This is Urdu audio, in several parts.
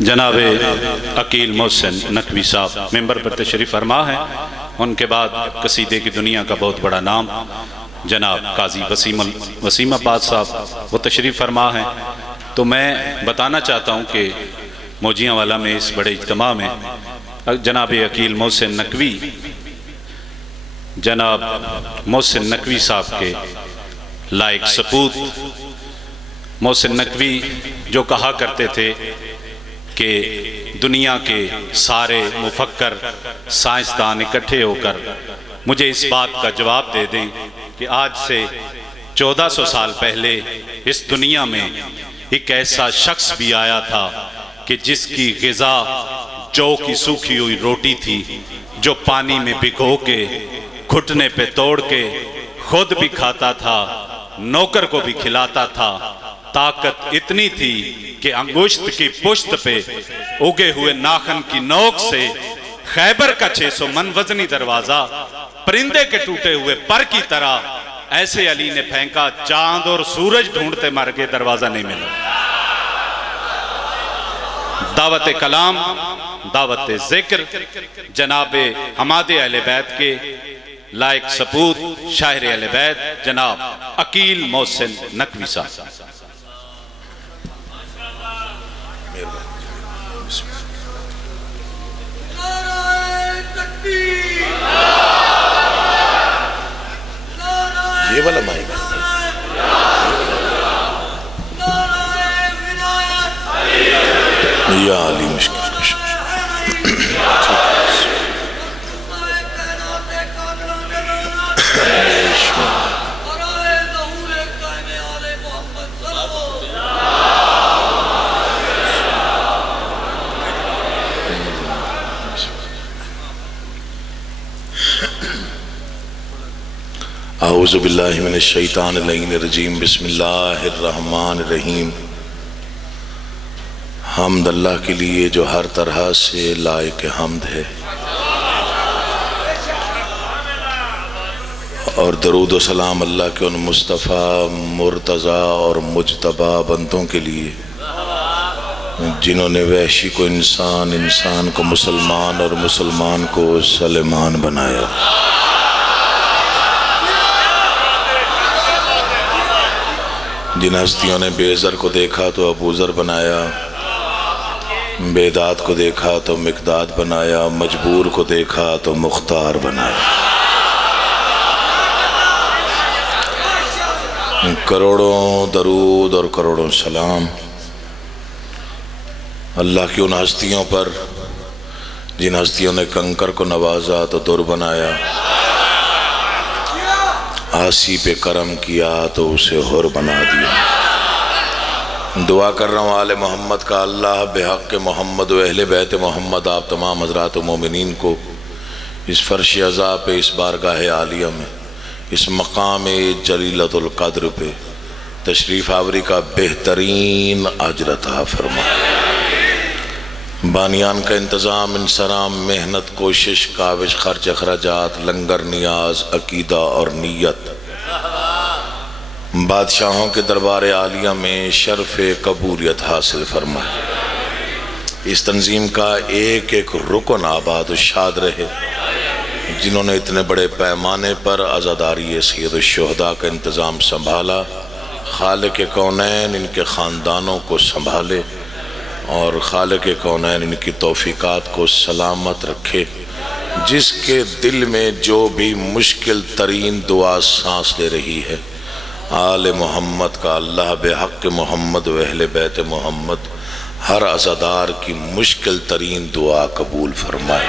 جناب عقیل محسن نقوی صاحب ممبر پر تشریف فرما ہے۔ ان کے بعد قصیدے کی دنیا کا بہت بڑا نام جناب قاضی وسیم عباس صاحب وہ تشریف فرما ہے۔ تو میں بتانا چاہتا ہوں کہ موجیاں والا میں اس بڑے اجتماع میں جناب عقیل محسن نقوی جناب محسن نقوی صاحب کے لائق سپوت محسن نقوی جو کہا کرتے تھے کہ دنیا کے سارے مفکر سائنسدان اکٹھے ہو کر مجھے اس بات کا جواب دے دیں کہ آج سے 1400 سال پہلے اس دنیا میں ایک ایسا شخص بھی آیا تھا کہ جس کی غذا جو کی سوکھی ہوئی روٹی تھی، جو پانی میں بھگو کے گھٹنے پہ توڑ کے خود بھی کھاتا تھا، نوکر کو بھی کھلاتا تھا۔ طاقت اتنی تھی کہ انگشت کی پشت پہ اگے ہوئے ناخن کی نوک سے خیبر کا 600 من وزنی دروازہ پرندے کے ٹوٹے ہوئے پر کی طرح ایسے علی نے پھینکا، چاند اور سورج ڈھونڈتے مر گئے، دروازہ نہیں ملا۔ دعوت کلام، دعوت ذکر، جناب حماد اہل بیت کے لائق سپوت شاعر اہل بیت جناب عقیل محسن نقوی صاحب۔ یہ والا مائک یا علی مشکل اعوذ باللہ من الشیطان اللعین الرجیم بسم اللہ الرحمن الرحیم۔ حمد اللہ کے لیے جو ہر طرح سے لائق حمد ہے، اور درود و سلام اللہ کے ان مصطفیٰ مرتضیٰ اور مجتبیٰ بندوں کے لیے جنہوں نے وحشی کو انسان، انسان کو مسلمان اور مسلمان کو سلیمان بنایا۔ جن ہستیوں نے بے ذر کو دیکھا تو ابو ذر بنایا، بیداد کو دیکھا تو مقداد بنایا، مجبور کو دیکھا تو مختار بنایا۔ کروڑوں درود اور کروڑوں سلام اللہ کی ان ہستیوں پر جن ہستیوں نے کنکر کو نوازا تو در بنایا، آسی پہ کرم کیا تو اسے حر بنا دیا۔ دعا کر رہا ہوں آل محمد کا اللہ بحق محمد و اہل بیت محمد آپ تمام حضرات و مومنین کو اس فرش عزا پہ، اس بارگاہ عالیہ میں، اس مقام جلیلۃ القدر پہ تشریف آوری کا بہترین اجر عطا فرمائے۔ بانیان کا انتظام، انصرام، محنت، کوشش، کاوش، خرچ، اخراجات، لنگر، نیاز، عقیدہ اور نیت بادشاہوں کے دربار عالیہ میں شرف قبولیت حاصل فرمائے۔ اس تنظیم کا ایک ایک رکن آباد و شاد رہے۔ جنہوں نے اتنے بڑے پیمانے پر عزاداری سید الشہداء کا انتظام سنبھالا، خالق کونین ان کے خاندانوں کو سنبھالے اور خالق کونین ان کی توفیقات کو سلامت رکھے۔ جس کے دل میں جو بھی مشکل ترین دعا سانس لے رہی ہے، آل محمد کا اللہ بحق محمد و اہل بیت محمد ہر عزادار کی مشکل ترین دعا قبول فرمائے۔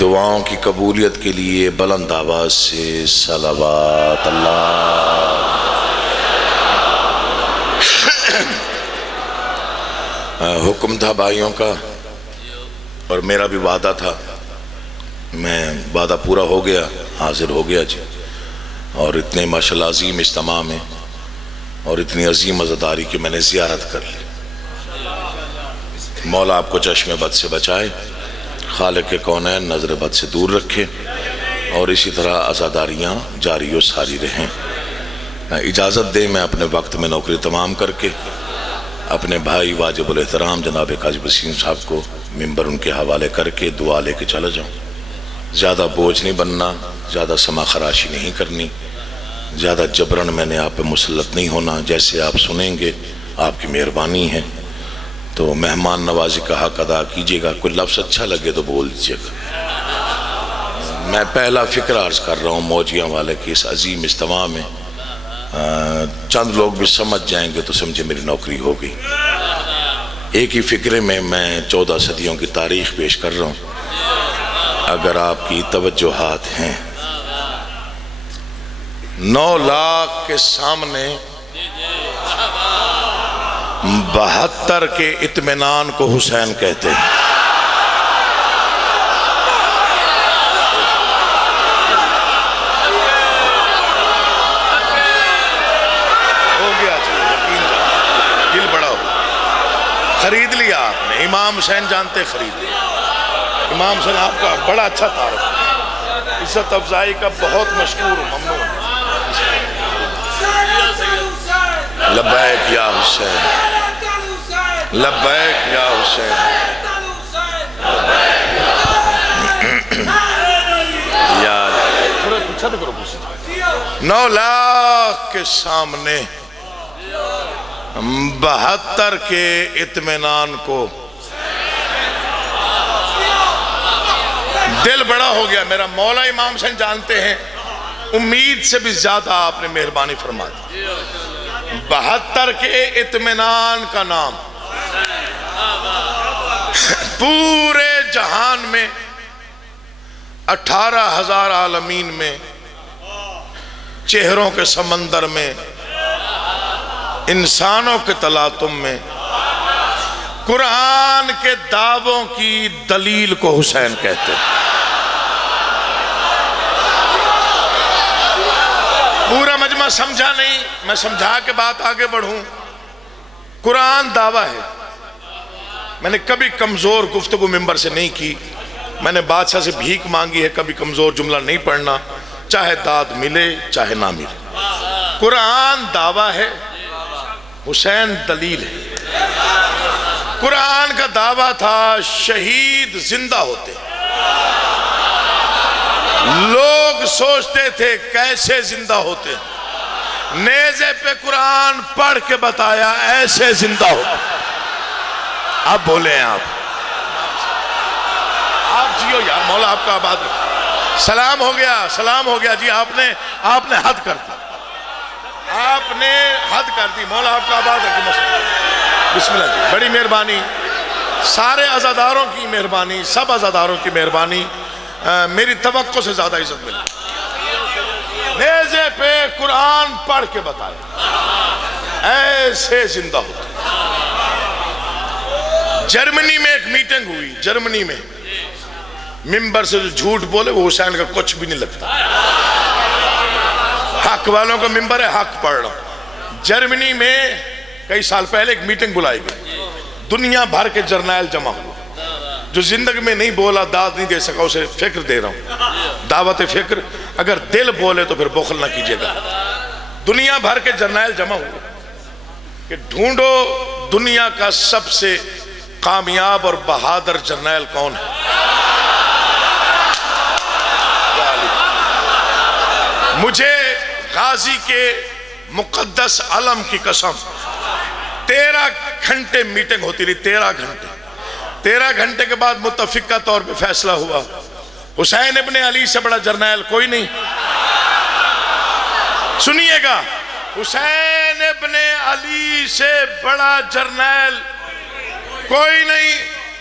دعاؤں کی قبولیت کے لیے بلند آواز سے صلوات اللہ۔ حکم تھا بھائیوں کا اور میرا بھی وعدہ تھا، میں وعدہ پورا ہو گیا، حاضر ہو گیا جی، اور اتنے ماشاءاللہ عظیم اجتماع میں اور اتنی عظیم عزاداری کی میں نے زیارت کر لی۔ مولا آپ کو چشم بد سے بچائے، خالق کونین نظر بد سے دور رکھے، اور اسی طرح عزاداریاں جاری و ساری رہیں۔ اجازت دیں میں اپنے وقت میں نوکری تمام کر کے اپنے بھائی واجب الاحترام جناب قاضی وسیم صاحب کو ممبر ان کے حوالے کر کے دعا لے کے چلا جاؤں. زیادہ بوجھ نہیں بننا، زیادہ سما خراشی نہیں کرنی، زیادہ جبرن میں نے آپ پہ مسلط نہیں ہونا. جیسے آپ سنیں گے آپ کی مہربانی ہے. تو مہمان نوازی کا حق ادا کیجیے گا. کوئی لفظ اچھا لگے تو بول دیجیے گا. میں پہلا فکر عرض کر رہا ہوں موجیاں والے کی اس عظیم اجتماع میں. چند لوگ بھی سمجھ جائیں گے تو سمجھے میری نوکری ہو گئی. ایک ہی فکرے میں 14 صدیوں کی تاریخ پیش کر رہا ہوں. اگر آپ کی توجہات ہیں، 9 لاکھ کے سامنے 72 کے اطمینان کو حسین کہتے ہیں. ہو گیا جی، یقین جان دل بڑا ہو. خرید لیا آپ نے. امام حسین جانتے خرید لیا. امام حسین آپ کا بڑا اچھا تعارف ہے. عزت افزائی کا بہت مشکور و ممنون. لبیک یا حسین، لبیک یا حسین. یا 9 لاکھ کے سامنے 72 کے اطمینان کو دل بڑا ہو گیا. میرا مولا امام حسین جانتے ہیں امید سے بھی زیادہ آپ نے مہربانی فرما دی. 72 کے اطمینان کا نام پورے جہان میں 18,000 عالمین میں چہروں کے سمندر میں انسانوں کے تلاطم میں قرآن کے دعووں کی دلیل کو حسین کہتے ہیں. پورا مجمع سمجھا نہیں، میں سمجھا کے بات آگے بڑھوں. قرآن دعویٰ ہے. میں نے کبھی کمزور گفتگو ممبر سے نہیں کی. میں نے بادشاہ سے بھیک مانگی ہے کبھی کمزور جملہ نہیں پڑھنا، چاہے داد ملے چاہے نہ ملے. قرآن دعویٰ ہے، حسین دلیل ہے. قرآن کا دعویٰ تھا شہید زندہ ہوتے. لوگ سوچتے تھے کیسے زندہ ہوتے. نیزے پہ قرآن پڑھ کے بتایا ایسے زندہ ہوتے. اب بولیں آپ جیو یار، مولا آپ کا آباد رکھے. سلام ہو گیا، سلام ہو گیا جی. آپ نے حد کر دی، آپ نے حد کر دی. مولا آپ کا آباد رکھے. بسم اللہ جی. بڑی مہربانی، سارے عزاداروں کی مہربانی، سب عزاداروں کی مہربانی. میری توقع سے زیادہ عزت ملی. نیزے پہ قرآن پڑھ کے بتایا ایسے زندہ ہوتے. جرمنی میں ایک میٹنگ ہوئی. جرمنی میں ممبر سے جو جھوٹ بولے وہ حسین کا کچھ بھی نہیں لگتا. حق والوں کا ممبر ہے، حق پڑھ رہا ہوں. جرمنی میں کئی سال پہلے ایک میٹنگ بلائی گئی. دنیا بھر کے جرنیل جمع ہوئے. جو زندگی میں نہیں بولا داد نہیں دے سکا اسے فکر دے رہا ہوں، دعوت فکر. اگر دل بولے تو پھر بخل نہ کیجیے گا. دنیا بھر کے جرنیل جمع ہوئے کہ ڈھونڈو دنیا کا سب سے کامیاب اور بہادر جرنیل کون ہے. مجھے غازی کے مقدس علم کی قسم 13 گھنٹے میٹنگ ہوتی رہی. 13 گھنٹے کے بعد متفقہ طور پہ فیصلہ ہوا حسین ابن علی سے بڑا جرنیل کوئی نہیں. سنیے گا، حسین ابن علی سے بڑا جرنیل کوئی نہیں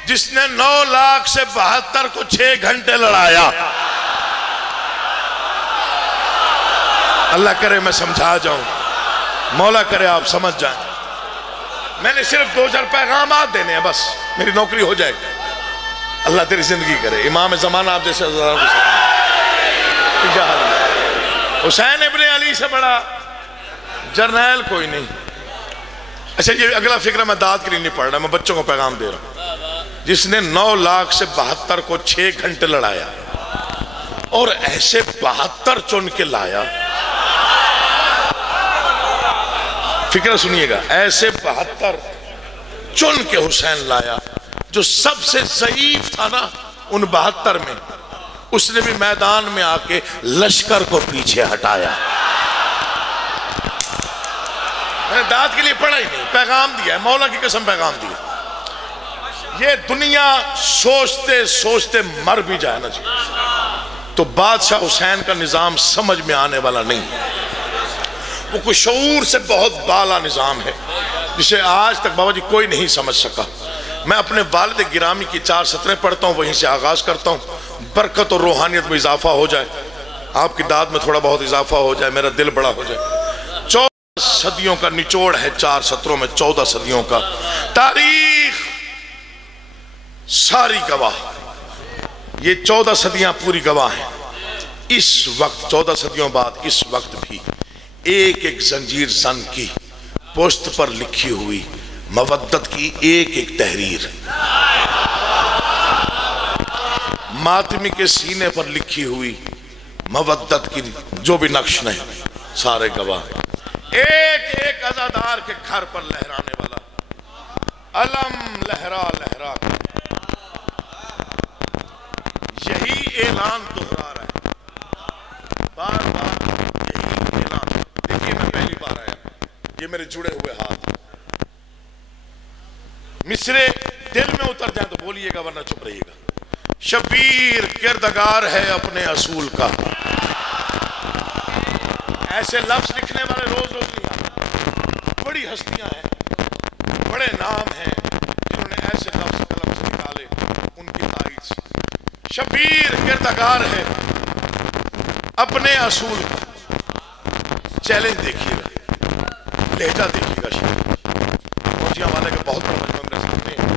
جس نے 9 لاکھ سے 72 کو 6 گھنٹے لڑایا. اللہ کرے میں سمجھا جاؤں، مولا کرے آپ سمجھ جائیں. میں نے صرف 2 پیغامات دینے ہیں، بس میری نوکری ہو جائے گی. اللہ تیری زندگی کرے. امام زمانہ آپ جیسے حسین ابن علی سے بڑا جرنیل کوئی نہیں. اچھا یہ اگلا فکرہ میں داد کے لیے نہیں پڑھ رہا، میں بچوں کو پیغام دے رہا ہوں. جس نے 9 لاکھ سے 72 کو 6 گھنٹے لڑایا اور ایسے 72 چن کے لایا. فکرہ سنیے گا، ایسے 72 چن کے حسین لایا. جو سب سے ضعیف تھا نا ان 72 میں, اس نے بھی میدان میں آ کے لشکر کو پیچھے ہٹایا. میں نے داد کے لیے پڑھا ہی نہیں, پیغام دیا ہے, مولا کی قسم پیغام دیا. یہ دنیا سوچتے سوچتے مر بھی جائے نا جی تو بادشاہ حسین کا نظام سمجھ میں آنے والا نہیں ہے. وہ کوئی شعور سے بہت بالا نظام ہے جسے آج تک بابا جی کوئی نہیں سمجھ سکا. میں اپنے والد گرامی کی 4 سطریں پڑھتا ہوں, وہیں سے آغاز کرتا ہوں. برکت اور روحانیت میں اضافہ ہو جائے, آپ کی داد میں تھوڑا بہت اضافہ ہو جائے, میرا دل بڑا ہو جائے. 14 صدیوں کا نچوڑ ہے 4 سطروں میں, 14 صدیوں کا تاریخ ساری گواہ. یہ 14 صدیاں پوری گواہ ہیں. اس وقت 14 صدیوں بعد اس وقت بھی ایک ایک زنجیر زن کی پوسٹ پر لکھی ہوئی مودت کی ایک ایک تحریر, ماتمی کے سینے پر لکھی ہوئی مودت کی جو بھی نقش نہیں, سارے گواہ. ایک ایک عزادار کے گھر پر لہرانے والا علم لہرا لہرا کے یہی اعلان دہرا رہا ہے بار بار. یہی اعلان. دیکھیے میں پہلی بار آیا, یہ میرے جڑے ہوئے ہاتھ, مصرے دل میں اتر جائیں تو بولیے گا ورنہ چپ رہیے گا. شبیر کردگار ہے اپنے اصول کا. ایسے لفظ لکھنے والے روز روز نہیں آتے. بڑی ہستیاں ہیں, بڑے نام ہیں جنہوں نے ایسے لفظ قلم سے نکالے ان کی تائید سے. شبیر کردگار ہے اپنے اصول کا. چیلنج دیکھیے گا, لہجہ دیکھیے گا. فوجیاں والے کے بہت بڑا مجمع میں سکتے ہیں.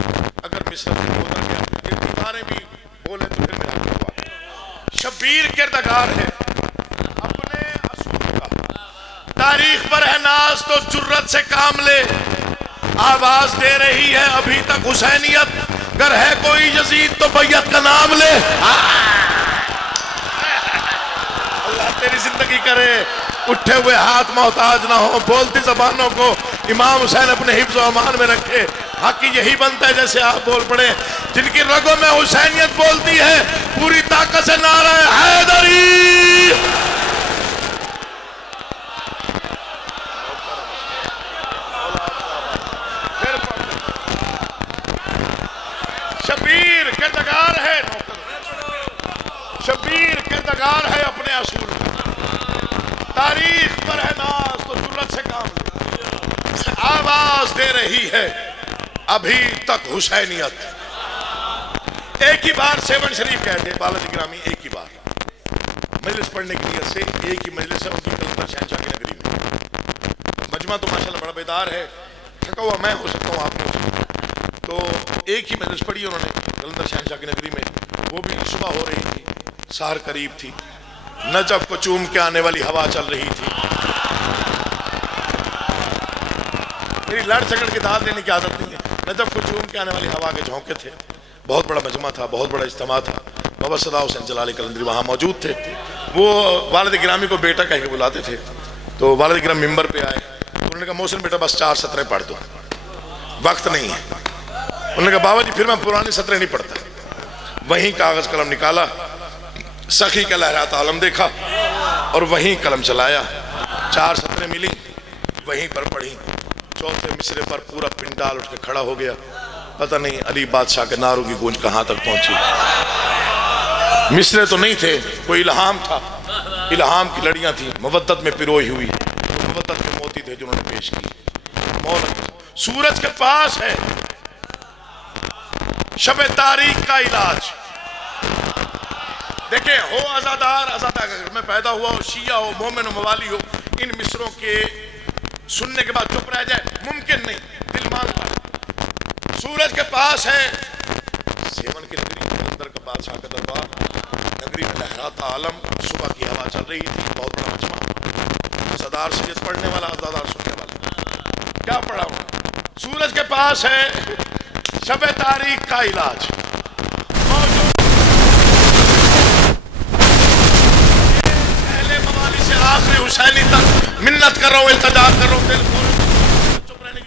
اگر مصر سے گزر گیا یہ دیواریں بھی بولے تو پھر میرا ہوا. شبیر کردگار ہے اپنے اصول کا. تاریخ پر ہے ناز تو جرت سے کام لے. آواز دے رہی ہے ابھی تک حسینیت, گر ہے کوئی یزید تو بیعت کا نام لے. اللہ تیری زندگی کرے, اٹھے ہوئے ہاتھ محتاج نہ ہو, بولتی زبانوں کو امام حسین اپنے حفظ و امان میں رکھے. حق یہی بنتا ہے جیسے آپ بول پڑے. جن کی رگوں میں حسینیت بولتی ہے پوری طاقت سے نعرہ حیدری. شبیر کردگار ہے, شبیر کردگار ہے اپنے اصول. تاریخ پر ہے ناز تو جرت سے کام لے. آواز دے رہی ہے ابھی تک حسینیت. ایک ہی بار 7 شریف کہتے ہیں والد گرامی, ایک ہی بار مجلس پڑھنے کی نیت سے. ایک ہی مجلس ہے ان کی کلندر شہنشاہ کی نگری میں. مجمع تو ماشاءاللہ بڑا بیدار ہے, تھکا ہوا میں ہو سکتا ہوں, آپ کو. تو ایک ہی مجلس پڑھی انہوں نے کلندر شہنشاہ کی نگری میں. وہ بھی صبح ہو رہی تھی, سحر قریب تھی, نجف کو چوم کے آنے والی ہوا چل رہی تھی. میری لڑ جھگڑ کے داد لینے کی عادت نہیں ہے. نجف کو چوم کے آنے والی ہوا کے جھونکے تھے. بہت بڑا مجمع تھا, بہت بڑا اجتماع تھا. بابا صدا حسین جلالی کلندری وہاں موجود تھے. وہ والد گرامی کو بیٹا کہہ کے بلاتے تھے. تو والد گرامی ممبر پہ آئے. انہوں نے کہا محسن بیٹا بس 4 سطریں پڑھ دو, وقت نہیں ہے. انہوں نے کہا بابا جی پھر میں پرانی سطریں نہیں پڑھتا. وہیں کاغذ قلم نکالا, سخی کا لہراتا عالم دیکھا اور وہیں قلم چلایا. 4 سطریں ملی, وہیں پر پڑھی. چوتھے مصرے پر پورا پنڈال اٹھ کے کھڑا ہو گیا. پتہ نہیں علی بادشاہ کے نعروں کی گونج کہاں تک پہنچی. مصرے تو نہیں تھے, کوئی الہام تھا. الہام کی لڑیاں تھیں مودت میں پروئی ہوئی. مودت کے موتی تھے جنہوں نے پیش کی. مولا سورج کے پاس ہے شب تاریخ کا علاج. دیکھیں ہو عزادار, عزادار میں پیدا ہوا ہو, شیعہ ہو, مومن ہو, موالی ہو, ان مصروں کے سننے کے بعد چپ رہ جائے ممکن نہیں. دل مانگتا سورج کے پاس ہے. 7 کی نگری کے اندر کا بادشاہ کا دربار, نگری میں لہراتا عالم. صبح کی ہوا چل رہی تھی, بہت بڑا مجمع. عزادار سید پڑھنے والا, عزادار سننے والا. کیا پڑھا ہوں؟ سورج کے پاس ہے شب تاریخ کا علاج. پہلے موالی سے آخری حسینی تک منت کر رہا ہوں, التجا کر رہا ہوں. دل کھول چپ رہنے کی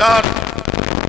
4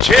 6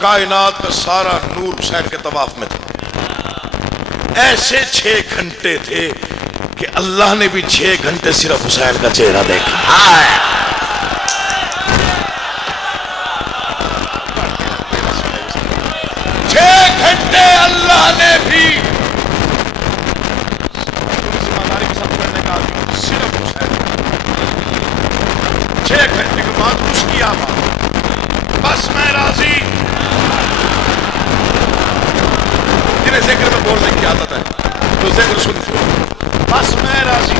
کائنات کا سارا نور حسین کے طواف میں تھا. ایسے 6 گھنٹے تھے کہ اللہ نے بھی 6 گھنٹے صرف حسین کا چہرہ دیکھا. 6 گھنٹے اللہ نے بھی صرف حسین 6 گھنٹے کے بعد اس کی آواز بس میں راضی. جنہیں ذکر میں بولنے کی عادت ہے تو ذکر سنتے ہو. بس میں راضی.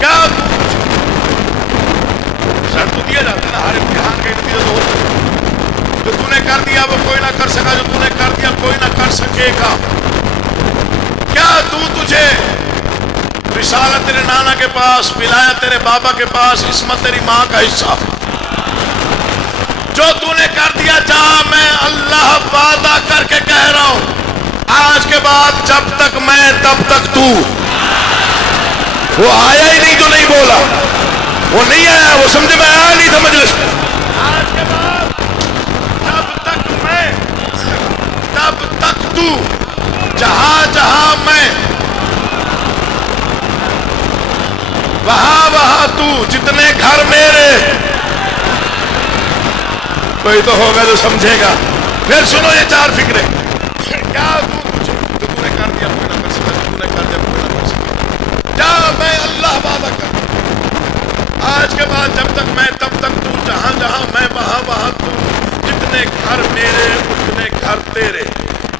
کیا سر تو دیا جاتا ہے نا, ہر امتحان کا نتیجہ تو ہوتا ہے. جو تو نے کر دیا وہ کوئی نہ کر سکا, جو تو نے کر دیا کوئی نہ کر سکے گا. کیا تجھے رسالت تیرے نانا کے پاس, ولایت تیرے بابا کے پاس, عصمت تیری ماں کا حصہ, جو تو نے کر دیا جا. میں اللہ وعدہ کر کے کہہ رہا ہوں, آج کے بعد جب تک میں تب تک تو. وہ آیا ہی نہیں جو نہیں بولا, وہ نہیں آیا, وہ سمجھے میں آیا نہیں تھا مجلس میں. آج کے بعد جب تک میں تب تک تو, جہاں جہاں میں وہاں وہاں تو, جتنے گھر میرے. کوئی تو ہوگا جو سمجھے گا. پھر سنو یہ 4 فکریں. کیا تو نے کر دیا کوئی نہ کر سکا, تو نے کر دیا کوئی نہ کر سکا. جا میں اللہ وعدہ کر, آج کے بعد جب تک میں تب تک تو, جہاں جہاں میں وہاں وہاں تو, جتنے گھر میرے اتنے گھر تیرے.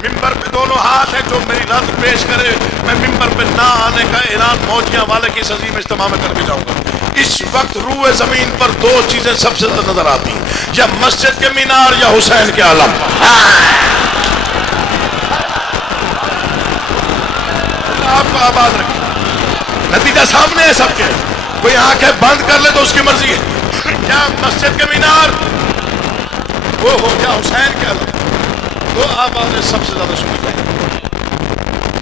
ممبر پہ دونوں ہاتھ ہیں, جو میری رد پیش کرے میں ممبر پہ نہ آنے کا اعلان موجیاں والے کی اس عظیم اجتماع میں کر کے جاؤں گا. اس وقت روئے زمین پر 2 چیزیں سب سے زیادہ نظر آتی ہیں, یا مسجد کے مینار یا حسین کے علم. آپ کو آباد رکھیں. نتیجہ سامنے ہے سب کے, کوئی آنکھیں بند کر لے تو اس کی مرضی ہے. یا مسجد کے مینار وہ ہو, یا حسین کے علم. 2 آوازیں سب سے زیادہ سنی جائیں,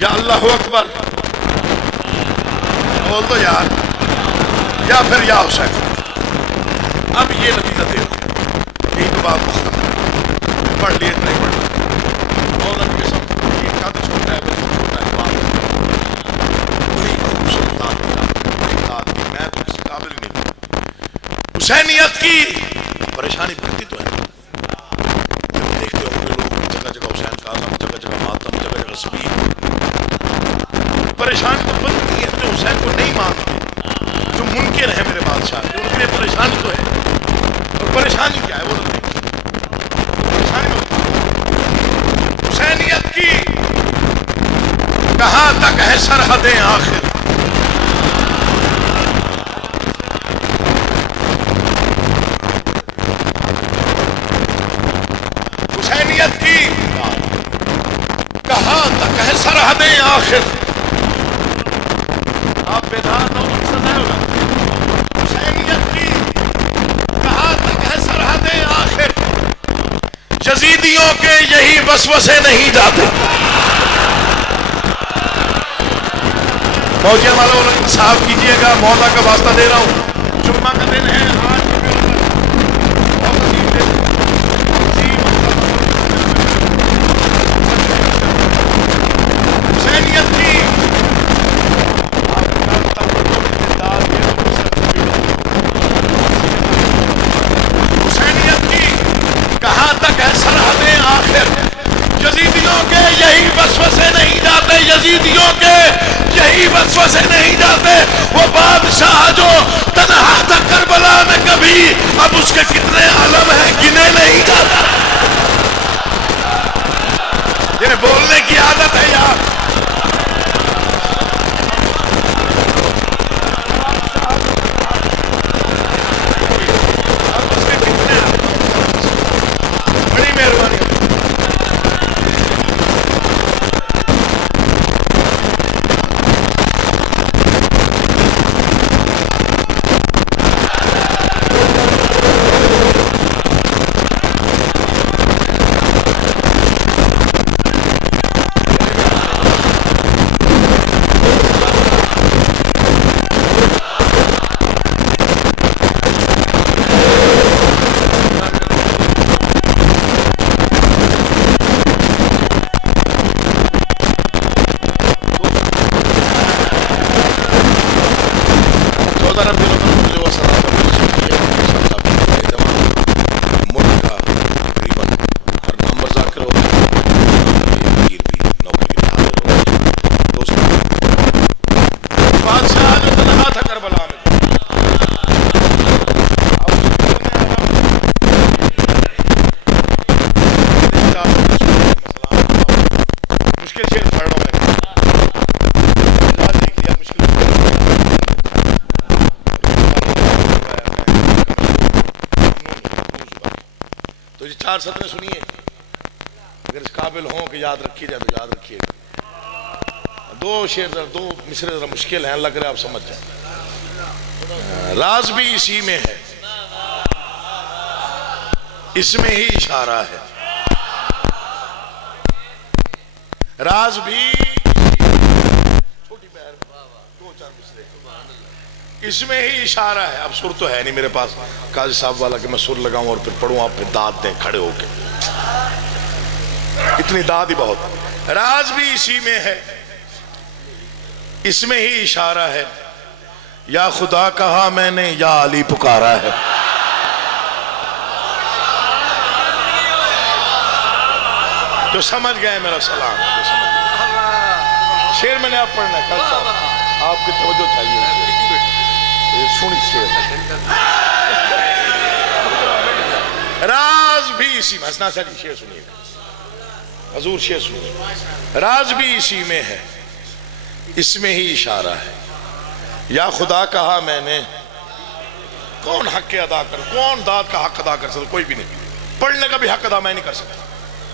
یا اللہ اکبر بول دو یار, یا پھر یا حسین. اب یہ نتیجہ دے دو, یہی تو بات مختلف پڑھ لیے نہیں پڑھ لیے. عورت کے سب یہ قد چھوٹا ہے, وہ چھوٹا ہے, بات وہی میں تو کسی قابل ہی نہیں. حسینیت کی پریشانی بڑھتی تو ہے. دیکھتے ہو کہ لوگ جگہ جگہ حسین کا عالم, جگہ جگہ ماتم, جگہ جگہ سبیل. پریشانی تو بنتی ہے جو حسین کو نہیں مانتے, جو منکر ہے میرے بادشاہ, جو ان کے لیے پریشانی تو ہے. اور پریشانی کیا ہے وہ نہیں. پریشانی حسینیت کی کہاں تک ہے سرحدیں آخر. حسینیت کی کہاں تک ہے سرحدیں آخر. آپ بیدار نہ مقصد ہے ہوگا. حسینیت کی کہاں تک ہے سرحدیں آخر. یزیدیوں کے یہی وسوسے نہیں جاتے. فوجیوں والوں انصاف کیجئے گا, مولا کا واسطہ دے رہا ہوں. جمعہ کا دن ہے آج. حسینیت کی حسینیت کی کہاں تک ہے سرحدیں آخر. یزیدیوں کے یہی وسوسے نہیں جاتے, یزیدیوں کے یہی وسوسے نہیں جاتے. وہ بادشاہ جو تنہا تھا کربلا میں کبھی, اب اس کے کتنے علم ہیں گنے نہیں جاتا. یہ بولنے کی عادت ہے یار. بڑی مہربانی. چار سطریں سنیے، اگر اس قابل ہوں کہ یاد رکھی جائے تو یاد رکھیے گا. دو شعر دو مصرے ذرا مشکل ہیں، لگ رہا ہے آپ سمجھ جائیں. راز بھی اسی میں ہے، اس میں ہی اشارہ ہے. راز بھی چھوٹی بہر دو چار مصرے اس میں ہی اشارہ ہے. اب سر تو ہے نہیں میرے پاس قاضی صاحب والا کہ میں سر لگاؤں اور پھر پڑھوں، آپ پھر داد دیں کھڑے ہو کے، اتنی داد ہی بہت. راز بھی اسی میں ہے، اس میں ہی اشارہ ہے. یا خدا کہا میں نے، یا علی پکارا ہے. جو سمجھ گئے میرا سلام، جو سمجھ گئے. شعر میں نے آپ پڑھنا ہے کل صاحب، آپ کی توجہ چاہیے. سنی شعر، راز بھی اسی میں، حسنا صاحب شعر سنیے گا، حضور شعر سنیے. راز بھی اسی میں ہے، اس میں ہی اشارہ ہے. یا خدا کہا میں نے، کون حق ادا کر، کون داد کا حق ادا کر سکتا؟ کوئی بھی نہیں. پڑھنے کا بھی حق ادا میں نہیں کر سکتا.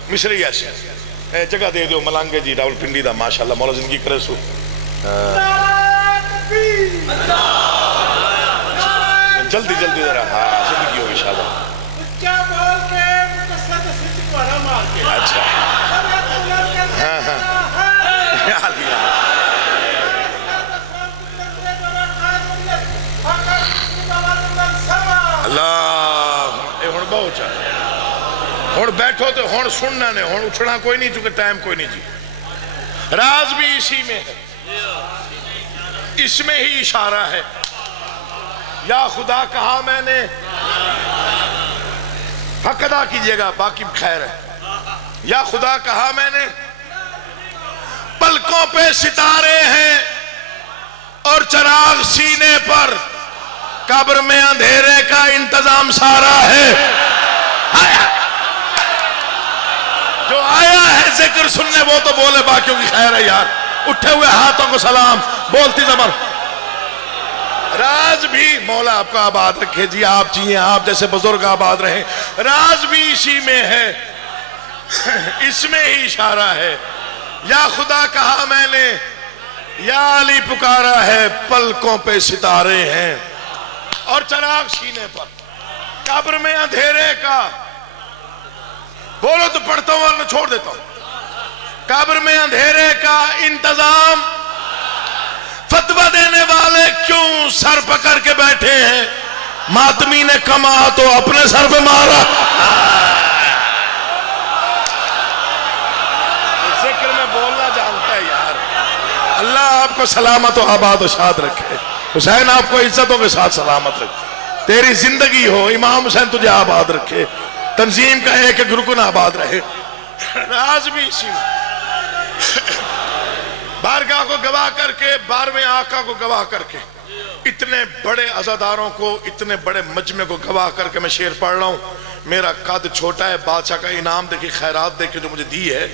مصری ایسے جگہ دے دیو ملانگے جی راول پنڈی دا، ماشاءاللہ مولا زندگی کرے سو. جلدی جلدی ذرا، ہاں زندگی ہوگی انشاءاللہ. اچھا ہاں ہاں اللہ. اے ہن بہت چاہ ہن بیٹھو تو ہن سننا نے، ہن اٹھنا کوئی نہیں چونکہ ٹائم کوئی نہیں جی. راز بھی اسی میں ہے، اس میں ہی اشارہ ہے. یا خدا کہا میں نے، حق ادا کیجئے گا باقی خیر ہے. یا خدا کہا میں نے، پلکوں پہ ستارے ہیں اور چراغ سینے پر، قبر میں اندھیرے کا انتظام سارا ہے. جو آیا ہے ذکر سننے وہ تو بولے، باقیوں کی خیر ہے یار. اٹھے ہوئے ہاتھوں کو سلام، بولتی زبر. راز بھی مولا آپ کا آباد رکھے جی، آپ چاہیے آپ جیسے بزرگ آباد رہیں. راز بھی اسی میں ہے، اس میں ہی اشارہ ہے. یا خدا کہا میں نے، یا علی پکارا ہے. پلکوں پہ ستارے ہیں اور چراغ سینے پر، قبر میں اندھیرے کا، بولو تو پڑھتا ہوں ورنہ چھوڑ دیتا ہوں. قبر میں اندھیرے کا انتظام، فتوہ دینے والے کیوں سر پکڑ کے بیٹھے ہیں؟ ماتمی نے کما تو اپنے سر پہ مارا. ذکر میں بولنا جانتا ہے یار. اللہ آپ کو سلامت و آباد و شاد رکھے. حسین آپ کو عزتوں کے ساتھ سلامت رکھے. تیری زندگی ہو، امام حسین تجھے آباد رکھے. تنظیم کا ایک ایک رکن آباد رہے. راز بھی اسی میں، بارگاہ کو گواہ کر کے، 12ویں آقا کو گواہ کر کے، اتنے بڑے عزاداروں کو، اتنے بڑے مجمع کو گواہ کر کے میں شعر پڑھ رہا ہوں. میرا قد چھوٹا ہے، بادشاہ کا انعام دیکھیں، خیرات دیکھیں جو مجھے دی ہے.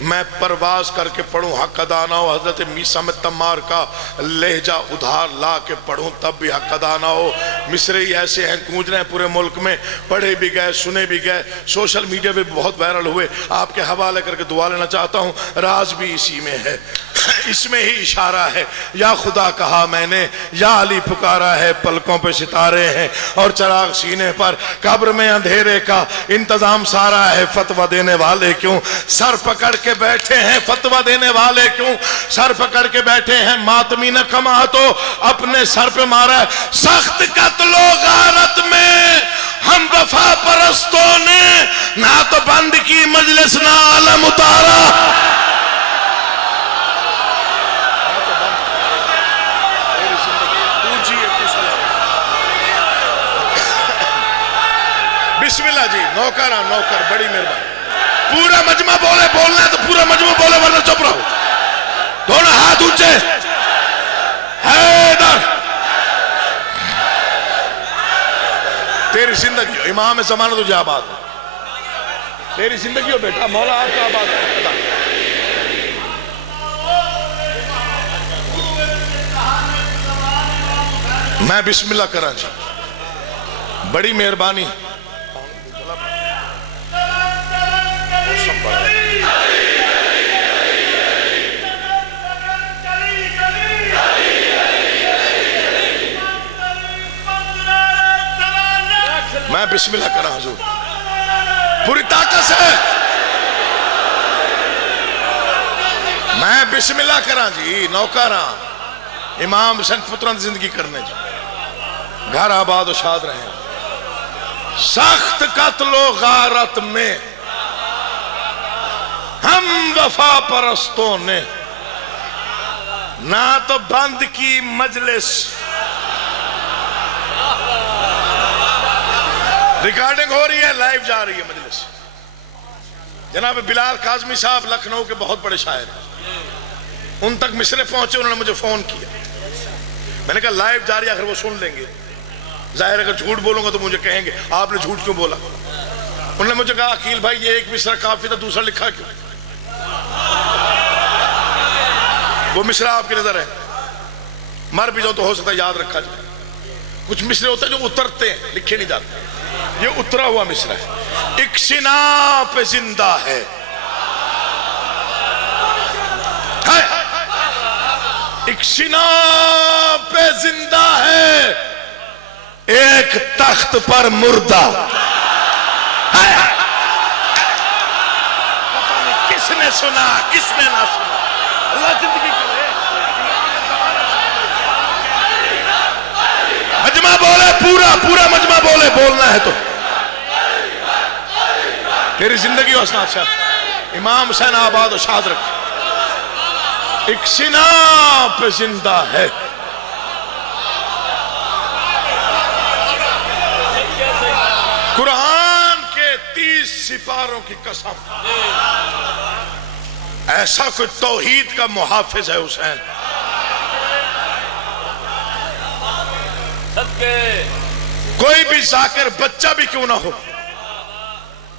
میں پرواز کر کے پڑھوں حق ادا نہ ہو. حضرت میسا میں تمار کا لہجہ ادھار لا کے پڑھوں تب بھی حق ادا نہ ہو. مصرے ہی ایسے ہیں گونج رہے ہیں پورے ملک میں، پڑھے بھی گئے سنے بھی گئے، سوشل میڈیا پہ بہت وائرل ہوئے. آپ کے حوالے کر کے دعا لینا چاہتا ہوں. راز بھی اسی میں ہے، اس میں ہی اشارہ ہے. یا خدا کہا میں نے، یا علی پکارا ہے. پلکوں پہ ستارے ہیں اور چراغ سینے پر، قبر میں اندھیرے کا انتظام سارا ہے. فتوہ دینے والے کیوں سر پکڑ کے بیٹھے ہیں؟ فتوہ دینے والے کیوں سر پکڑ کے بیٹھے ہیں؟ ماتمی نے کما تو اپنے سر پہ مارا ہے. سخت قتل و غارت میں ہم وفا پرستوں نے نہ تو بند کی مجلس نہ عالم اتارا. بسم اللہ جی. نوکر نوکر، بڑی مہربانی. پورا مجمع بولے، بولنا ہے تو پورا مجمع بولے ورنہ چپ رہو. دونوں ہاتھ اونچے. حیدر تیری زندگی ہو، امام زمانہ تجھے آباد ہو. تیری زندگی ہو بیٹا، مولا آپ کا آباد ہو. میں بسم اللہ کرا جی. بڑی مہربانی. بسم اللہ کرا حضور پوری طاقت سے میں بسم اللہ کرا جی نوکراں امام حسین پتران زندگی کرنے جی گھر آباد و شاد رہے سخت قتل و غارت میں ہم وفا پرستوں نے نہ تو بند کی مجلس ریکارڈنگ ہو رہی ہے لائیو جا رہی ہے مجلس جناب بلال کاظمی صاحب لکھنؤ کے بہت بڑے شاعر ہیں ان تک مصرے پہنچے انہوں نے مجھے فون کیا میں نے کہا لائیو جا رہی ہے اگر وہ سن لیں گے ظاہر اگر جھوٹ بولوں گا تو مجھے کہیں گے آپ نے جھوٹ کیوں بولا انہوں نے مجھے کہا عقیل بھائی یہ ایک مصرع کافی تھا دوسرا لکھا کیوں وہ مصرع آپ کی نظر ہے مر بھی جاؤ تو ہو سکتا ہے یاد رکھا جائے کچھ مصرے ہوتے ہیں جو اترتے ہیں لکھے نہیں جاتے یہ اترا ہوا مصرع ہے ایک سنا پہ زندہ ہے ایک سنا پہ زندہ ہے ایک تخت پر مردہ کس نے سنا کس نے نہ سنا اللہ زندگی کرے مجمع بولے پورا پورا مجمع بولے بولنا ہے تو تیری زندگی و اسناد شاہ امام حسین آباد و شاد رکھے ایک سنا پہ زندہ ہے قرآن کے 30 سپاروں کی قسم ایسا کوئی توحید کا محافظ ہے حسین کوئی بھی ذاکر بچہ بھی کیوں نہ ہو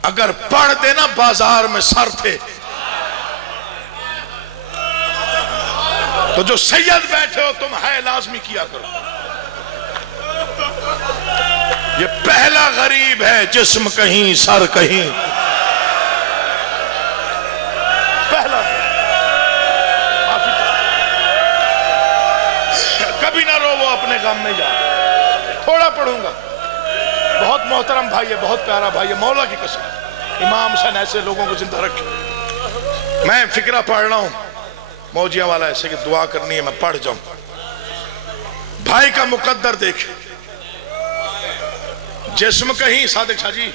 اگر پڑھ دینا بازار میں سر تھے تو جو سید بیٹھے ہو تم ہے لازمی کیا کرو یہ پہلا غریب ہے جسم کہیں سر کہیں پہلا کبھی نہ رو وہ اپنے غم میں جا تھوڑا پڑھوں گا بہت محترم بھائی ہے بہت پیارا بھائی ہے مولا کی قسم امام حسین ایسے لوگوں کو زندہ رکھے میں فکرہ پڑھ رہا ہوں موجیہ والا ایسے کہ دعا کرنی ہے میں پڑھ جاؤں بھائی کا مقدر دیکھیں جسم کہیں صادق شاہ جی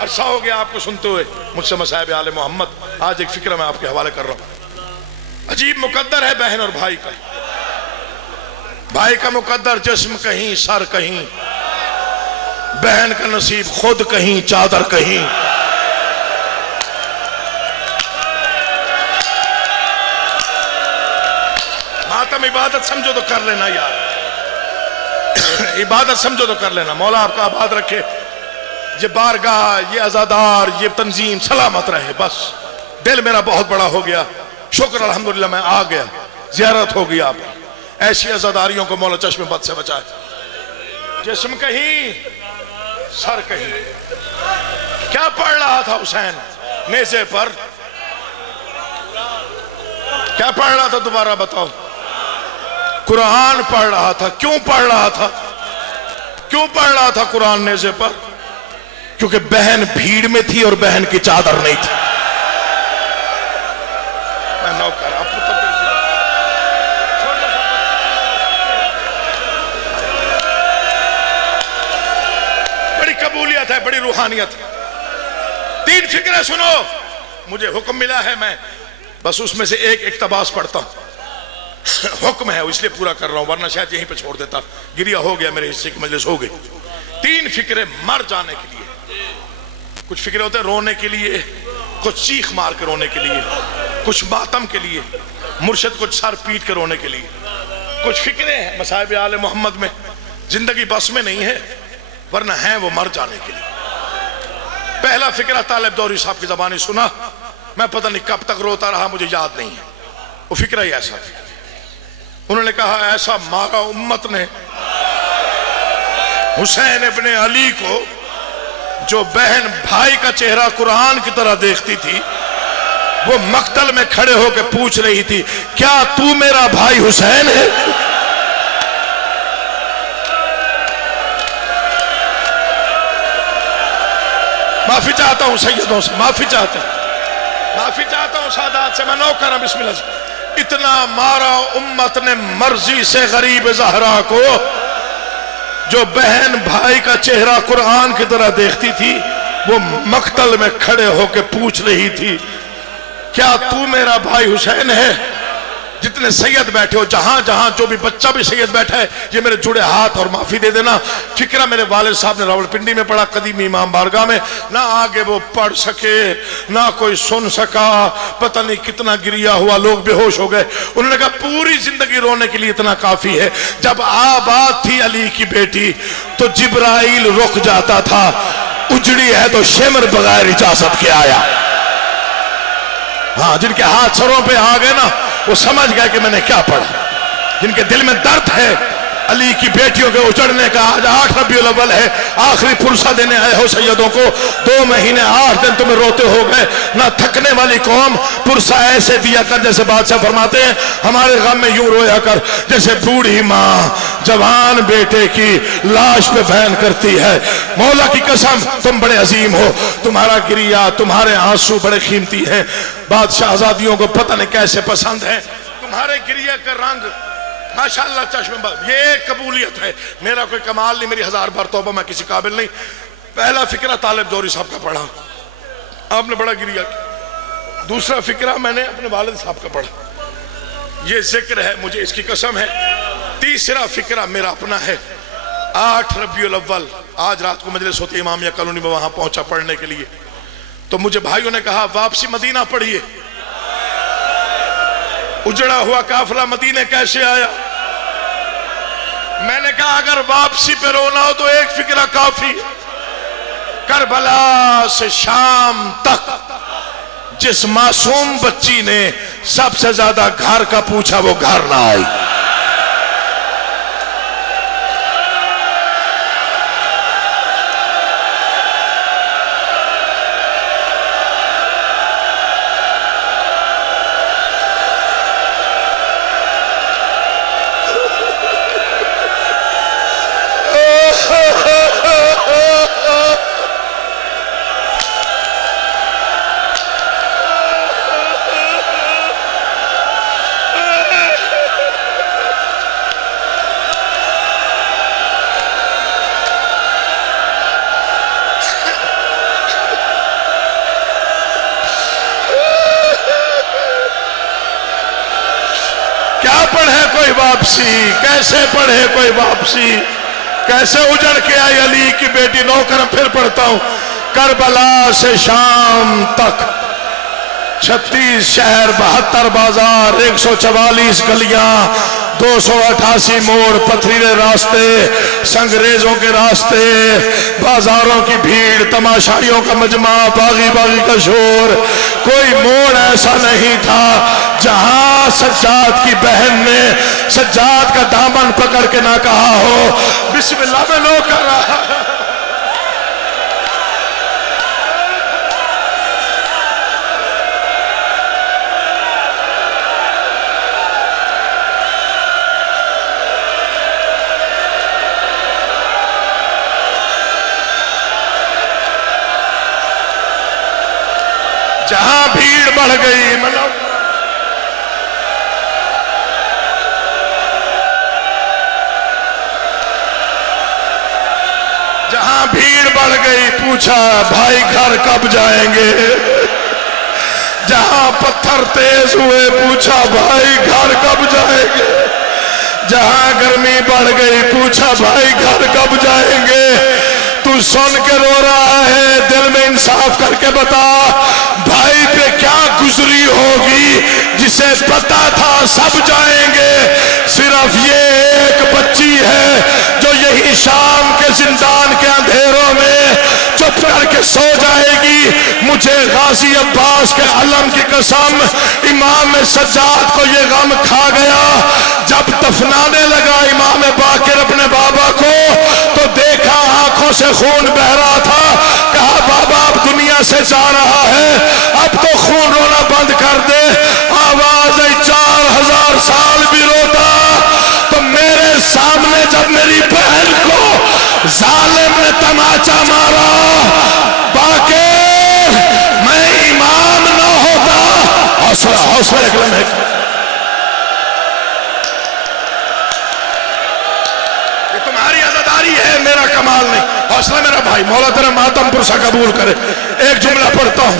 عرصہ ہو گیا آپ کو سنتے ہوئے مجھ سے مصاحب آل محمد آج ایک فکرہ میں آپ کے حوالے کر رہا ہوں عجیب مقدر ہے بہن اور بھائی کا بھائی کا مقدر جسم کہیں سر کہیں بہن کا نصیب خود کہیں چادر کہیں ماتم عبادت سمجھو تو کر لینا یار عبادت سمجھو تو کر لینا مولا آپ کا آباد رکھے یہ بارگاہ یہ عزادار یہ تنظیم سلامت رہے بس دل میرا بہت بڑا ہو گیا شکر الحمدللہ میں آ گیا زیارت ہو گئی آپ ایسی عزاداریوں کو مولا چشم بد سے بچائے جسم کہیں سر کہیں کیا پڑھ رہا تھا حسین نیزے پر کیا پڑھ رہا تھا دوبارہ بتاؤ قرآن پڑھ رہا تھا کیوں پڑھ رہا تھا کیوں پڑھ رہا تھا قرآن نیزے پر کیونکہ بہن بھیڑ میں تھی اور بہن کی چادر نہیں تھی میں نوکر آپ بڑی قبولیت ہے بڑی روحانیت ہے 3 فکریں سنو مجھے حکم ملا ہے میں بس اس میں سے ایک اقتباس پڑھتا ہوں حکم ہے اس لیے پورا کر رہا ہوں ورنہ شاید یہیں پہ چھوڑ دیتا گریا ہو گیا میرے حصے کی مجلس ہو گئی 3 فکریں مر جانے کے لیے کچھ فکریں ہوتے ہیں رونے کے لیے کچھ چیخ مار کے رونے کے لیے کچھ ماتم کے لیے مرشد کچھ سر پیٹ کے رونے کے لیے کچھ فکریں ہیں مصاحب آل محمد میں زندگی بس میں نہیں ہے ورنہ ہیں وہ مر جانے کے لیے پہلا فکرہ طالب دوری صاحب کی زبانی سنا میں پتہ نہیں کب تک روتا رہا مجھے یاد نہیں ہے وہ فکرہ ہی ایسا تھا انہوں نے کہا ایسا مارا امت نے حسین ابن علی کو جو بہن بھائی کا چہرہ قرآن کی طرح دیکھتی تھی وہ مقتل میں کھڑے ہو کے پوچھ رہی تھی کیا تو میرا بھائی حسین ہے معافی چاہتا ہوں سیدوں سے، معافی چاہتا ہوں سادات سے، میں نوکر ہوں، بسم اللہ سے۔ اتنا مارا امت نے مرضی سے غریب زہرا کو، جو بہن بھائی کا چہرہ قرآن کی طرح دیکھتی تھی، وہ مقتل میں کھڑے ہو کے پوچھ رہی تھی کیا تو میرا بھائی حسین ہے؟ جتنے سید بیٹھے ہو، جہاں جہاں جو بھی بچہ بھی سید بیٹھا ہے، یہ میرے جڑے ہاتھ اور معافی دے دینا۔ فکرہ میرے والد صاحب نے راول پنڈی میں پڑھا، قدیمی امام بارگاہ میں، نہ آگے وہ پڑھ سکے نہ کوئی سن سکا، پتہ نہیں کتنا گریا ہوا، لوگ بے ہوش ہو گئے۔ انہوں نے کہا پوری زندگی رونے کے لیے اتنا کافی ہے، جب آباد تھی علی کی بیٹی تو جبرائیل رک جاتا تھا، اجڑی ہے تو شمر بغیر اجازت کے آیا۔ ہاں، جن کے ہاتھ سروں پہ آ گئے نا، وہ سمجھ گئے کہ میں نے کیا پڑھا۔ جن کے دل میں درد ہے علی کی بیٹیوں کے اجڑنے کا، آج 8 ربیع الاول ہے، آخری پرسہ دینے آئے ہو سیدوں کو، 2 مہینے 8 دن تمہیں روتے ہو گئے، نہ تھکنے والی قوم، پرسہ ایسے دیا کر جیسے بادشاہ فرماتے ہیں ہمارے غم میں یوں رویا کر جیسے بوڑھی ماں جوان بیٹے کی لاش پہ بہن کرتی ہے۔ مولا کی قسم تم بڑے عظیم ہو، تمہارا گریہ، تمہارے آنسو بڑے قیمتی ہیں، بادشاہ آزادیوں کو پتہ نہیں کیسے پسند ہے تمہارے گریہ کا رنگ، ماشاءاللہ چشم بند۔ یہ قبولیت ہے، میرا کوئی کمال نہیں، میری 1000 بار توبہ، میں کسی قابل نہیں۔ پہلا فکرہ طالب جوہری صاحب کا پڑھا، آپ نے بڑا گریہ کیا۔ دوسرا فکرہ میں نے اپنے والد صاحب کا پڑھا، یہ ذکر ہے مجھے اس کی قسم ہے۔ تیسرا فکرہ میرا اپنا ہے، 8 ربیع الاول، آج رات کو مجلس ہوتی امامیہ کالونی میں، وہاں پہنچا پڑھنے کے لیے، تو مجھے بھائیوں نے کہا واپسی مدینہ پڑھیے۔ اجڑا ہوا قافلہ مدینہ کیسے آیا؟ میں نے کہا اگر واپسی پہ رونا ہو تو ایک فکرہ کافی ہے، کربلا سے شام تک جس معصوم بچی نے سب سے زیادہ گھر کا پوچھا وہ گھر نہ آئی۔ کیسے پڑھے کوئی واپسی، کیسے اجڑ کے آئی علی کی بیٹی، نوکر پھر پڑھتا ہوں۔ کربلا سے شام تک 36 شہر، 72 بازار، 144 گلیاں، 288 موڑ، پتھریلے راستے، سنگریزوں کے راستے، بازاروں کی بھیڑ، تماشائیوں کا مجمع، باغی باغی کا شور، کوئی موڑ ایسا نہیں تھا جہاں سجاد کی بہن نے سجاد کا دامن پکڑ کے نہ کہا ہو بسم اللہ میں لو کر رہا۔ جہاں بھیڑ بڑھ گئی، مطلب جہاں بھیڑ بڑھ گئی پوچھا بھائی گھر کب جائیں گے، جہاں پتھر تیز ہوئے پوچھا بھائی گھر کب جائیں گے، جہاں گرمی بڑھ گئی پوچھا بھائی گھر کب جائیں گے۔ تو سن کے رو رہا ہے، دل میں انصاف کر کے بتا بھائی پہ کیا گزری ہوگی جسے پتا تھا سب جائیں گے، صرف یہ ایک بچی ہے جو یہی شام کے زندان کے اندھیروں میں چپ کر کے سو جائے گی۔ مجھے غازی عباس کے علم کی قسم امام سجاد کو یہ غم کھا گیا، جب دفنانے لگا امام باقر اپنے بابا کو تو دیکھا آنکھوں سے خون بہ رہا تھا، کہا بابا اب دنیا سے جا رہا ہے، اب تو خون رونا بند کر دے۔ آواز 4000 سال بھی روتا تو میرے سامنے جب میری بہن کو ظالم نے تماچا مارا، باقر حوصلہ ایک لمحے یہ تمہاری عزاداری ہے، میرا کمال نہیں. حوصلہ میرا بھائی، مولا تیرا ماتم پرسا قبول کرے. ایک جملہ پڑھتا ہوں،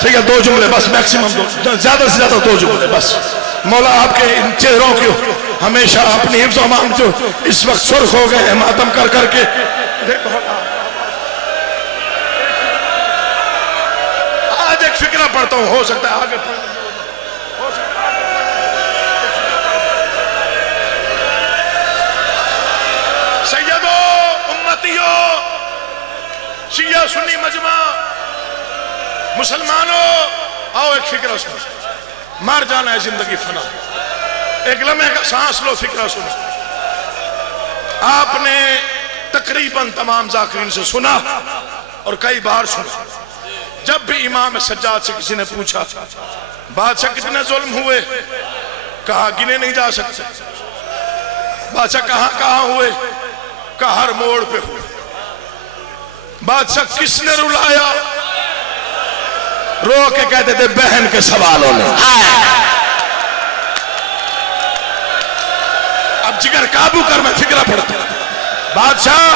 ٹھیک ہے، 2 جملے بس، میکسیمم 2، زیادہ سے زیادہ 2 جملے بس. مولا آپ کے ان چہروں کی ہمیشہ اپنی حفظ و امان جو اس وقت سرخ ہو گئے ہیں ماتم کر کر کے. آج ایک فکرہ پڑھتا ہوں، ہو سکتا ہے آگے سیدو امتیو شیعہ سنی مجمع مسلمانوں، آؤ ایک فکرہ سنو. مر جانا ہے زندگی فنا، ایک لمحے کا سانس لو، فکرہ سنو. آپ نے تقریباً تمام ذاکرین سے سنا اور کئی بار سنا. جب بھی امام سجاد سے کسی نے پوچھا بادشاہ کتنے ظلم ہوئے، کہا گنے نہیں جا سکتے. بادشاہ کہاں ہوئے، کہا ہر موڑ پہ ہوئے. بادشاہ کس نے رلایا، رو کے کہتے تھے بہن کے سوالوں نے. اب جگر قابو کر، میں فکرہ پڑھتا ہوں. بادشاہ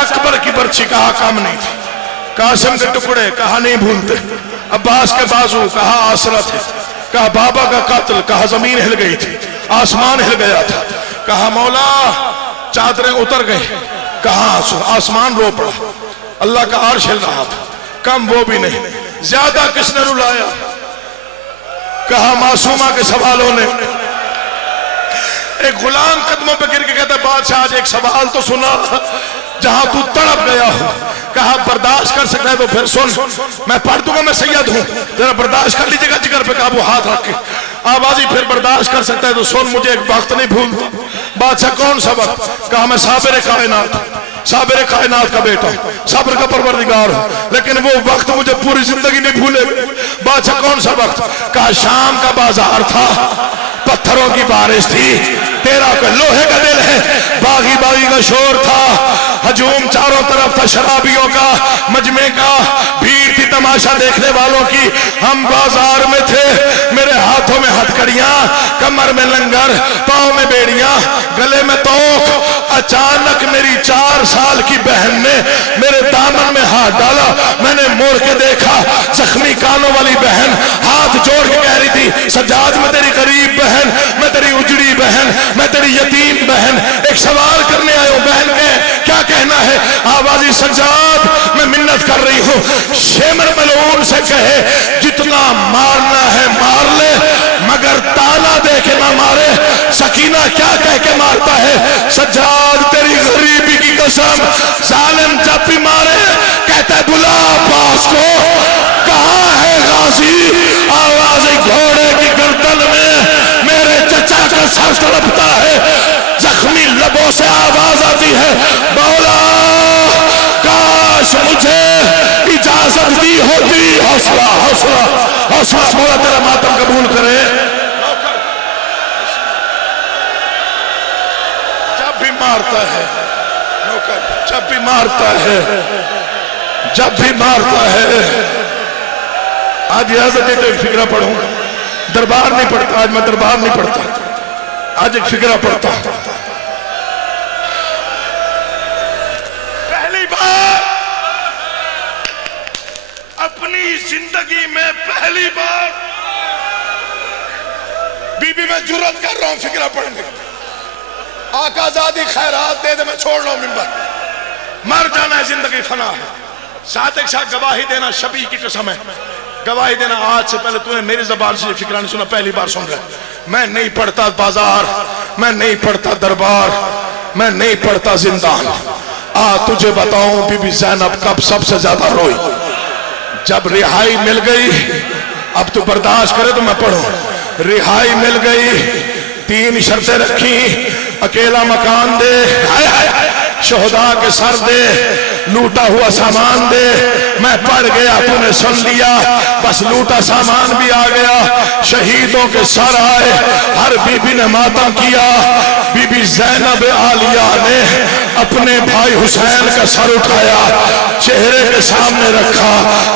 اکبر کی برچی، کہا کم نہیں تھی. قاسم کے ٹکڑے، کہا نہیں بھولتے. عباس کے بازو، کہا آسرت ہے. کہا بابا کا قاتل، کہا زمین ہل گئی تھی، آسمان ہل گیا تھا. کہا مولا چادریں اتر گئی، کہا آسمان رو پڑا. اللہ کا عرش ہل رہا تھا، کم وہ بھی نہیں. زیادہ کس نے رلایا، کہا معصومہ کے سوالوں نے. ایک غلام قدموں پہ گر کے کہتا ہے بادشاہ آج ایک سوال تو سنا جہاں تو تڑپ گیا ہو. کہا برداشت کر سکتا ہے تو پھر سن، میں پڑھ دوں گا، میں سید ہوں، ذرا برداشت کر لیجئے گا. جگر پہ قابو ہاتھ رکھ کے آوازی، پھر برداشت کر سکتا ہے تو سن، مجھے ایک وقت نہیں بھولتا. بادشاہ کون سا وقت، کہا میں صابر کائنات کا بیٹا ہوں، صبر کا پروردگار ہوں، لیکن وہ وقت مجھے پوری زندگی نہیں بھولے. بادشاہ کون سا وقت، کہا شام کا بازار تھا، پتھروں کی بارش تھی، تیرا کوئی لوہے کا دل ہے، باغی کا شور تھا، ہجوم چاروں طرف تھا، شرابیوں کا، مجمع کا، بھیڑ تھی تماشا دیکھنے والوں کی. ہم بازار میں تھے، میرے ہاتھوں میں ہتھکڑیاں، کمر میں لنگر، پاؤں میں بیڑیاں، گلے میں توق. اچانک میری 4 سال کی بہن نے میرے دامن میں ہاتھ ڈالا. میں نے موڑ کے دیکھا، زخمی کانوں والی بہن ہاتھ جوڑ کے کہہ رہی تھی سجاد میں تیری غریب بہن، میں تیری اجڑی بہن، میں تیری یتیم بہن. ایک سوال کرنے آئے ہوں، بہن کے کیا کہنا ہے؟ آوازی سجاد میں منت کر رہی ہوں، شیمر ملعون سے کہے جتنا مارنا ہے مار لے، مگر تانا دے کے نہ مارے. سکینہ کیا کہہ کے مارتا ہے؟ سجاد تیری غریبی کی قسم، ظالم جب بھی مارے کہتا ہے بلا عباس کو. کہاں ہے غازی؟ آواز گھوڑے کی گردن میں میرے چچا کا سر تڑپتا ہے، زخمی لبوں سے آواز آتی ہے مولا کاش مجھے اجازت دی ہوتی. حوصلہ حوصلہ حوصلہ، مولا تیرا ماتم قبول کرے. جب بھی مارتا ہے نوکر، جب بھی مارتا ہے، جب بھی مارتا ہے. آج اجازت دے تو ایک فکرہ پڑھوں، دربار نہیں پڑھتا آج، میں دربار نہیں پڑھتا آج، ایک فکرہ پڑھتا. پہلی بار اپنی زندگی میں، پہلی بار بی بی میں جرات کر رہا ہوں فکرہ پڑھنے. آقا آزادی خیرات دے دے، میں چھوڑ رہا ہوں منبر. مر جانا ہے، زندگی فنا ہے. ساتھ ایک ساتھ گواہی دینا شبیہ کی قسم ہے، گواہی دینا آج سے پہلے تو نے میری زبان سے یہ فکرہ نہیں سنا، پہلی بار سن رہے. میں نہیں پڑھتا بازار، میں نہیں پڑھتا دربار، میں نہیں پڑھتا زندان. تجھے بتاؤں بی بی زینب کب سب سے زیادہ روئی؟ جب رہائی مل گئی. اب تو برداشت کرے تو میں پڑھوں. رہائی مل گئی، 3 شرطیں رکھی، اکیلا مکان دے، شہداء کے سر دے، لوٹا ہوا سامان دے. میں پڑھ گیا، تو نے سن لیا، بس لوٹا سامان بھی آ گیا. شہیدوں کے سر آئے، ہر بی بی نے ماتم کیا. بی بی زینب عالیہ نے اپنے بھائی حسین کا سر اٹھایا، چہرے کے سامنے رکھا،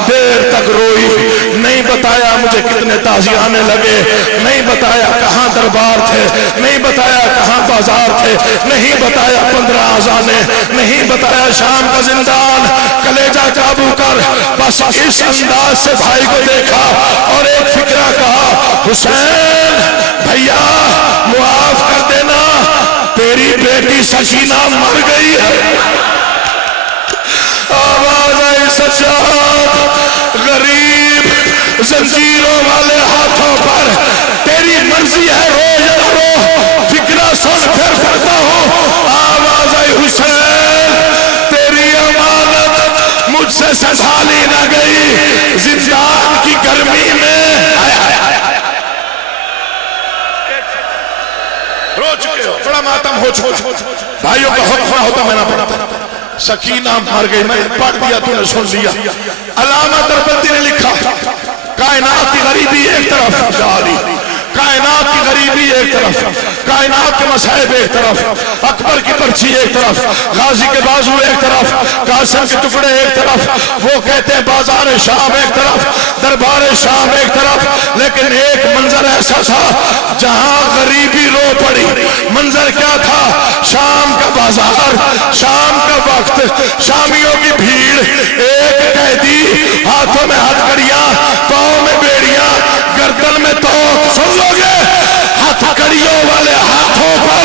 دیر تک روئی. نہیں نہیں بتایا مجھے کتنے تازی آنے لگے، نہیں بتایا کہاں دربار تھے، نہیں بتایا کہاں بازار تھے، نہیں بتایا 15 اذانے، نہیں بتایا شام کا زندان۔ کلیجہ قابو کر، بس اس انداز سے بھائی کو دیکھا اور ایک فکرہ کہا، حسین بھیا معاف کر دینا، تیری بیٹی سکینہ مر گئی ہے۔ آواز آئی سجاد، غریب زنجیروں والے ہاتھوں پر تیری مرضی ہے، رو یا نہ رو، فکرہ سن پھر کرتا ہوں۔ آواز آئی حسین تیری امانت مجھ سے سنبھالی نہ گئی، زندان کی گرمی میں رو چکے ہو، بڑا ماتم ہو چکے ہو، بھائیوں کا حکم ہوتا میں نہ پڑھتا۔ سکینہ مر گئی، میں نے پڑھ دیا تو نے سن لیا۔ علامہ دربندی نے لکھا، کائنات کی غریبی ایک طرف جالی، کائنات کی غریبی ایک طرف، کائنات کے مصائب ایک طرف، اکبر کی پرچی ایک طرف، غازی کے بازو ایک طرف، قاسم کے ٹکڑے ایک طرف، وہ کہتے ہیں بازار شام ایک طرف، دربار شام ایک طرف، لیکن ایک منظر ایسا تھا جہاں غریبی رو پڑی۔ منظر کیا تھا؟ شام کا بازار، شام کا وقت، شامیوں کی بھیڑ، ایک قیدی ہاتھوں میں ہتھکڑیاں، پاؤں میں بیڑیاں، گردن میں توق، سن لوگے ہتھکڑیوں والے ہاتھوں پر